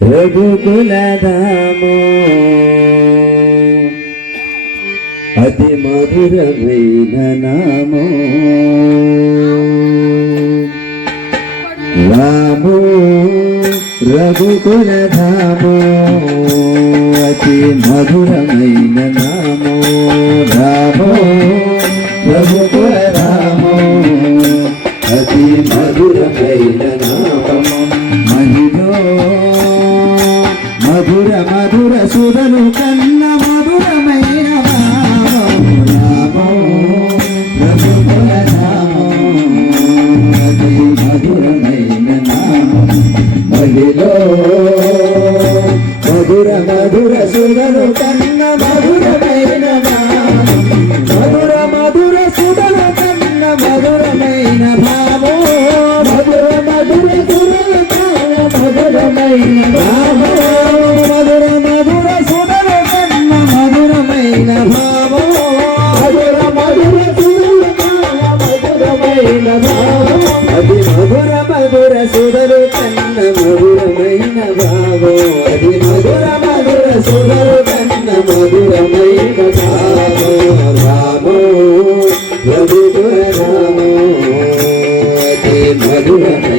రఘుకులదాము అతి మధురమైన నాము. రాము రఘుకులధాము అతి మధురమైన నామో మధుర మధుర కన్న మధుర మధుర సుధలు కన్న మధురమైన భావో అది మధుర మధుర సుధలు కన్న మధురమైన భావో రామో రఘుకుల రామో అది మధురమైన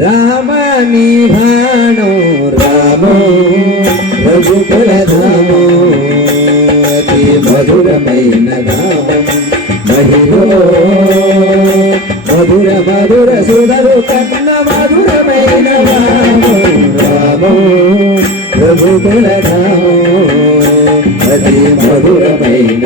రామని భాణో రామో రఘుకుల ధామో అతి మధురమైన నామం మహిళో మధుర మధుర సుధరు కన్న మధురమైన రామో రామో రఘుకుల ధామో అతి మధురమైన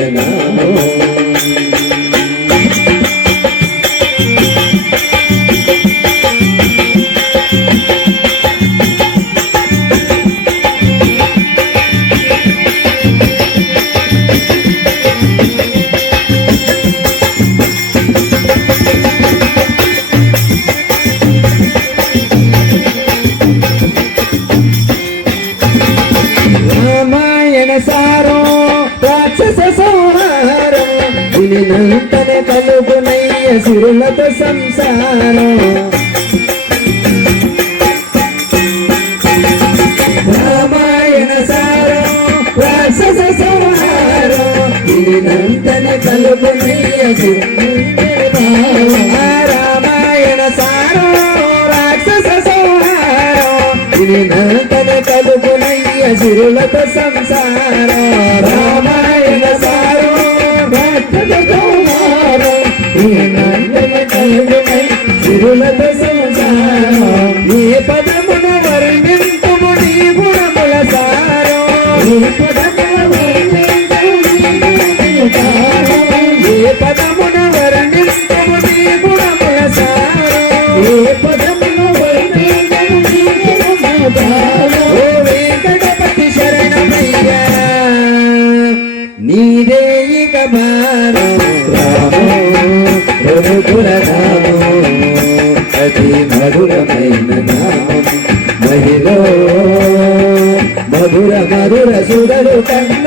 సంహారం వినినంతనే కలుగునయ్య సిరులతో సంసారం. రామాయణ సారం రాక్షస సంహారం వినినంతనే కలుగునయ్య రామాయణ సారో రాక్షస సంహారం వినినంతనే కలుగునయ్య సిరులతో సంసారం. రామాయణ సంహారం వినినంతనే మధురమైన నామం మహిళ మధుర మధుర సుధరు కన్న